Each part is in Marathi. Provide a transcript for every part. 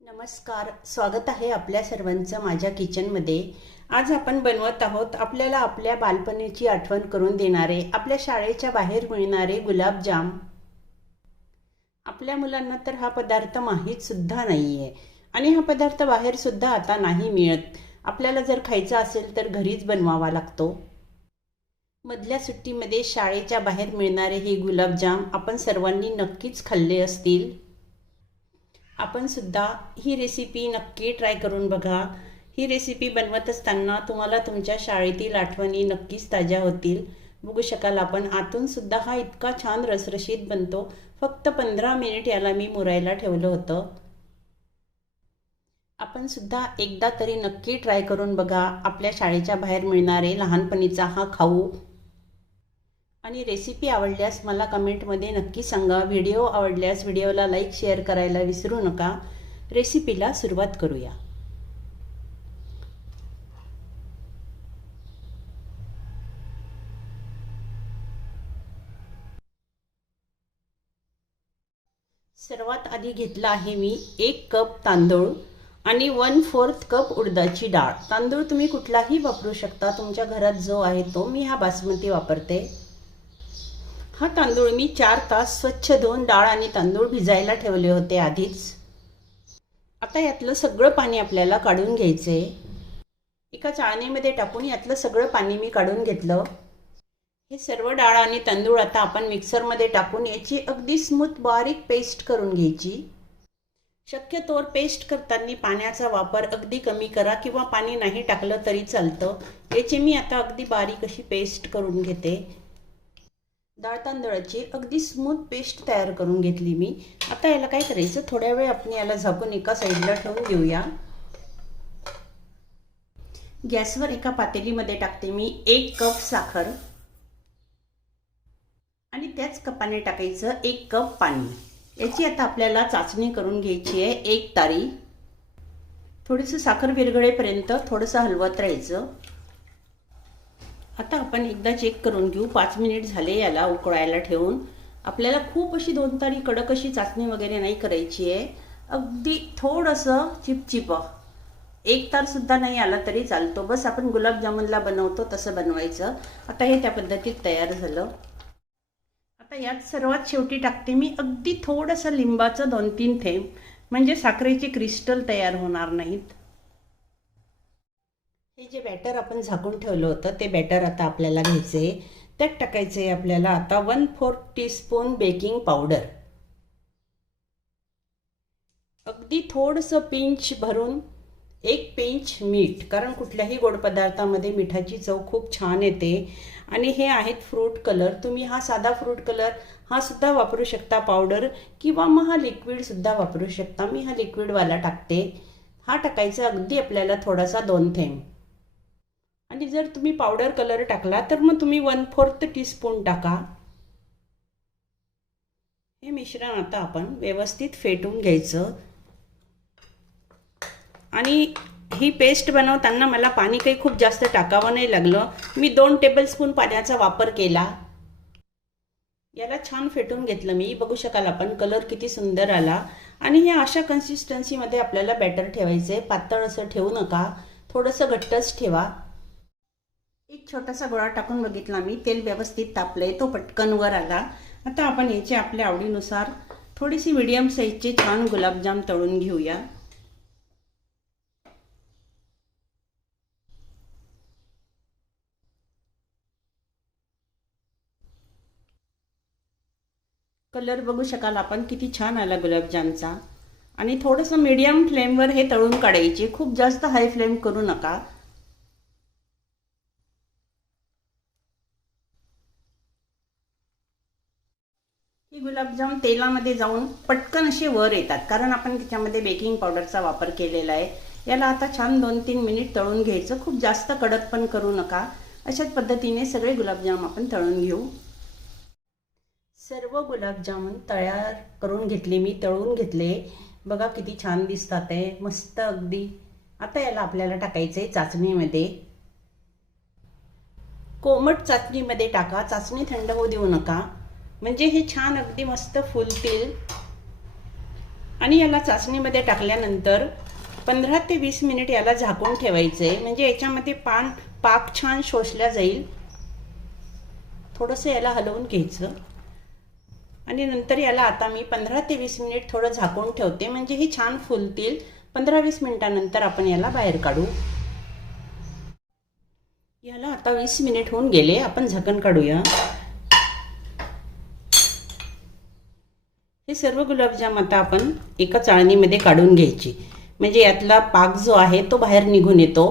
नमस्कार स्वागत आहे आपल्या सर्वांचं माझ्या किचनमध्ये. आज आपण बनवत आहोत आपल्याला आपल्या बालपणीची आठवण करून देणारे आपल्या शाळेच्या बाहेर मिळणारे गुलाबजाम. आपल्या मुलांना तर हा पदार्थ माहीत सुद्धा नाही आहे आणि हा पदार्थ बाहेर सुद्धा आता नाही मिळत. आपल्याला जर खायचा असेल तर घरीच बनवावा लागतो. मधल्या सुट्टीमध्ये शाळेच्या बाहेर मिळणारे हे गुलाबजाम आपण सर्वांनी नक्कीच खाल्ले असतील. आपण सुद्धा ही रेसिपी नक्की ट्राय करून बघा. ही रेसिपी बनवत असताना तुम्हाला तुमच्या शाळेतील आठवणी नक्कीच ताज्या होतील. बघू शकाल आपण आतून सुद्धा हा इतका छान रसरशीत बनतो. फक्त पंधरा मिनिट याला मी मुरायला ठेवलं होतं. आपण सुद्धा एकदा तरी नक्की ट्राय करून बघा. आपल्या शाळेच्या बाहेर मिळणारे लहानपणीचा हा खाऊ. आणि रेसिपी आवडल्यास मला कमेंटमध्ये नक्की सांगा. व्हिडिओ आवडल्यास व्हिडिओला लाईक शेअर करायला विसरू नका. रेसिपीला सुरुवात करूया. सर्वात आधी घेतला आहे मी एक कप तांदूळ आणि वन फोर्थ कप उडदाची डाळ. तांदूळ तुम्ही कुठलाही वापरू शकता. तुमच्या घरात जो आहे तो मी हा बासमती वापरते. हा तांदूळ मी चार तास स्वच्छ धुवून डाळ आणि तांदूळ भिजायला ठेवले होते आधीच. आता यातलं सगळं पाणी आपल्याला काढून घ्यायचे. एका चाळणीमध्ये टाकून यातलं सगळं पाणी मी काढून घेतलं. हे सर्व डाळ आणि तांदूळ आता आपण मिक्सरमध्ये टाकून याची अगदी स्मूथ बारीक पेस्ट करून घ्यायची. शक्यतोवर पेस्ट करताना पाण्याचा वापर अगदी कमी करा किंवा पाणी नाही टाकलं तरी चालतं. याची मी आता अगदी बारीक अशी पेस्ट करून घेते. डाळ तांदळाची अगदी स्मूथ पेस्ट तयार करून घेतली मी. आता याला काय करायचं? थोड्या वेळ आपण याला झाकून एका साईडला ठेवून घेऊया. गॅसवर एका पातेलीमध्ये टाकते मी एक कप साखर. आणि त्याच कपाने टाकायचं एक कप पाणी. याची आता आपल्याला चाचणी करून घ्यायची आहे एक तारी. थोडंसं साखर विरघळेपर्यंत थोडंसं हलवत राहायचं. आता आपण एकदा चेक करून घेऊ. पाच मिनिट झाले याला उकळायला ठेवून. आपल्याला खूप अशी दोन तारी कडक अशी चाचणी वगैरे नाही करायची आहे. अगदी थोडंसं चिपचिप. एक तारसुद्धा नाही आला तरी चालतो. बस आपण गुलाबजामुनला बनवतो तसं बनवायचं. आता हे त्या पद्धतीत तयार झालं. आता यात सर्वात शेवटी टाकते मी अगदी थोडंसं लिंबाचं दोन तीन थेंब. म्हणजे साखरेचे क्रिस्टल तयार होणार नाहीत. हे जे बॅटर आपण झाकून ठेवलं होतं ते बॅटर आता आपल्याला घ्यायचे त्यात टाकायचं आहे आपल्याला आता one fourth teaspoon baking powder अगदी थोडंसं पिंच भरून एक पिंच मीठ कारण कुठल्याही गोड पदार्थामध्ये मिठाची चव खूप छान येते. आणि हे आहेत फ्रूट कलर तुम्ही हा साधा फ्रूट कलर हा सुद्धा वापरू शकता पावडर किंवा मग हा लिक्विडसुद्धा वापरू शकता. मी हा लिक्विडवाला टाकते. हा टाकायचा अगदी आपल्याला थोडासा दोन थेंब. आणि जर तुम्ही पावडर कलर टाकला तर मग तुम्ही वन फोर्थ टीस्पून टाका. हे मिश्रण आता आपण व्यवस्थित फेटून घ्यायचं. आणि ही पेस्ट बनवताना मला पाणी काही खूप जास्त टाकावं नाही लागलं. मी दोन टेबलस्पून पाण्याचा वापर केला. याला छान फेटून घेतलं मी. बघू शकाल आपण कलर किती सुंदर आला. आणि हे अशा कन्सिस्टन्सीमध्ये आपल्याला बॅटर ठेवायचं आहे पातळ असं ठेवू नका. थोडंसं घट्टच ठेवा. एक छोटासा गोळा टाकून बघितला मी. तेल व्यवस्थित तापलंय तो पटकन वर आला. आता आपण याचे आपल्या आवडीनुसार थोडीशी मिडियम साईजचे छान गुलाबजाम तळून घेऊया. कलर बघू शकाल आपण किती छान आला गुलाबजामचा. आणि थोडंसं मीडियम फ्लेमवर हे तळून काढायचे. खूप जास्त हाय फ्लेम करू नका. गुलाबजाम तेलामध्ये जाऊन पटकन असे वर येतात. कारण आपण त्याच्यामध्ये बेकिंग पावडरचा वापर केलेला आहे. याला आता छान दोन तीन मिनिट तळून घ्यायचं. खूप जास्त कडक पण करू नका. अशाच पद्धतीने सगळे गुलाबजाम आपण तळून घेऊ. सर्व गुलाबजामुन तयार करून घेतले. मी तळून घेतले. बघा किती छान दिसतात आहे मस्त अगदी. आता याला आपल्याला टाकायचं आहे चाचणीमध्ये. कोमट चाचणीमध्ये टाका. चाचणी थंड होऊ देऊ नका. म्हणजे हे छान अगदी मस्त फुलतील आणि याला चाचणीमध्ये टाकल्यानंतर पंधरा ते वीस मिनिट याला झाकून ठेवायचं. आहे म्हणजे याच्यामध्ये पान पाक छान शोषला जाईल. थोडंसं याला हलवून घ्यायचं. आणि नंतर याला आता मी पंधरा ते वीस मिनिट थोडं झाकून ठेवते. म्हणजे हे छान फुलतील पंधरा वीस मिनिटानंतर आपण याला बाहेर काढू. याला आता वीस मिनिट होऊन गेले. आपण झाकण काढूया. सर्व गुलाबजाम आता आपण एका चाळणीमध्ये काढून घ्यायची. म्हणजे यातला पाक जो आहे तो बाहेर निघून येतो.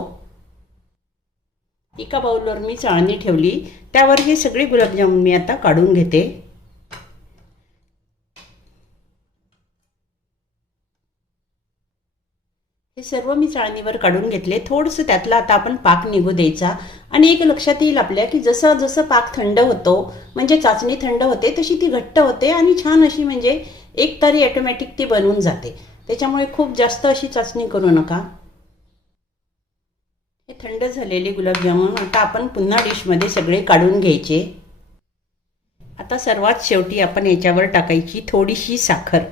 एका बाऊलवर मी चाळणी ठेवली. त्यावर हे सगळे गुलाबजामुन मी आता काढून घेते. हे सर्व मी चाळणीवर काढून घेतले. थोडंसं त्यातला आता आपण पाक निघू द्यायचा. आणि एक लक्षात येईल आपल्या की जसं जसं पाक थंड होतो म्हणजे चाचणी थंड होते तशी ती घट्ट होते आणि छान अशी म्हणजे एक तरी ऑटोमॅटिक ती बनवून जाते. त्याच्यामुळे खूप जास्त अशी चाचणी करू नका. हे थंड झालेले गुलाबजामुन आता आपण पुन्हा डिशमध्ये सगळे काढून घ्यायचे. आता सर्वात शेवटी आपण याच्यावर टाकायची थोडीशी साखर.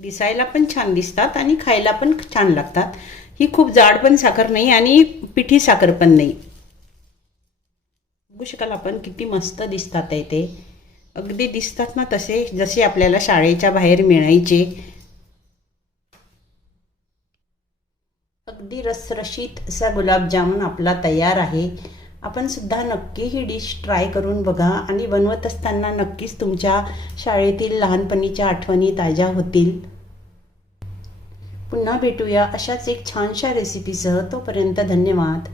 दिसायला पण छान दिसतात आणि खायला पण छान लागतात. ही खूप जाड पण साखर नाही आणि पिठी साखर पण नाही. बघू शकाल आपण किती मस्त दिसतात आहे ते. अगदी दिसतात ना तसे जसे आपल्याला शाळेच्या बाहेर मिळायचे. अगदी रसरशीत असा गुलाबजामुन आपला तयार आहे. आपण सुद्धा नक्की ही डिश ट्राय करून बघा आणि बनवत असताना नक्कीच तुमच्या शाळेतील लहानपणीच्या आठवणी ताज्या होतील. पुन्हा भेटूया अशाच एक छानशा रेसिपीसह तोपर्यंत धन्यवाद.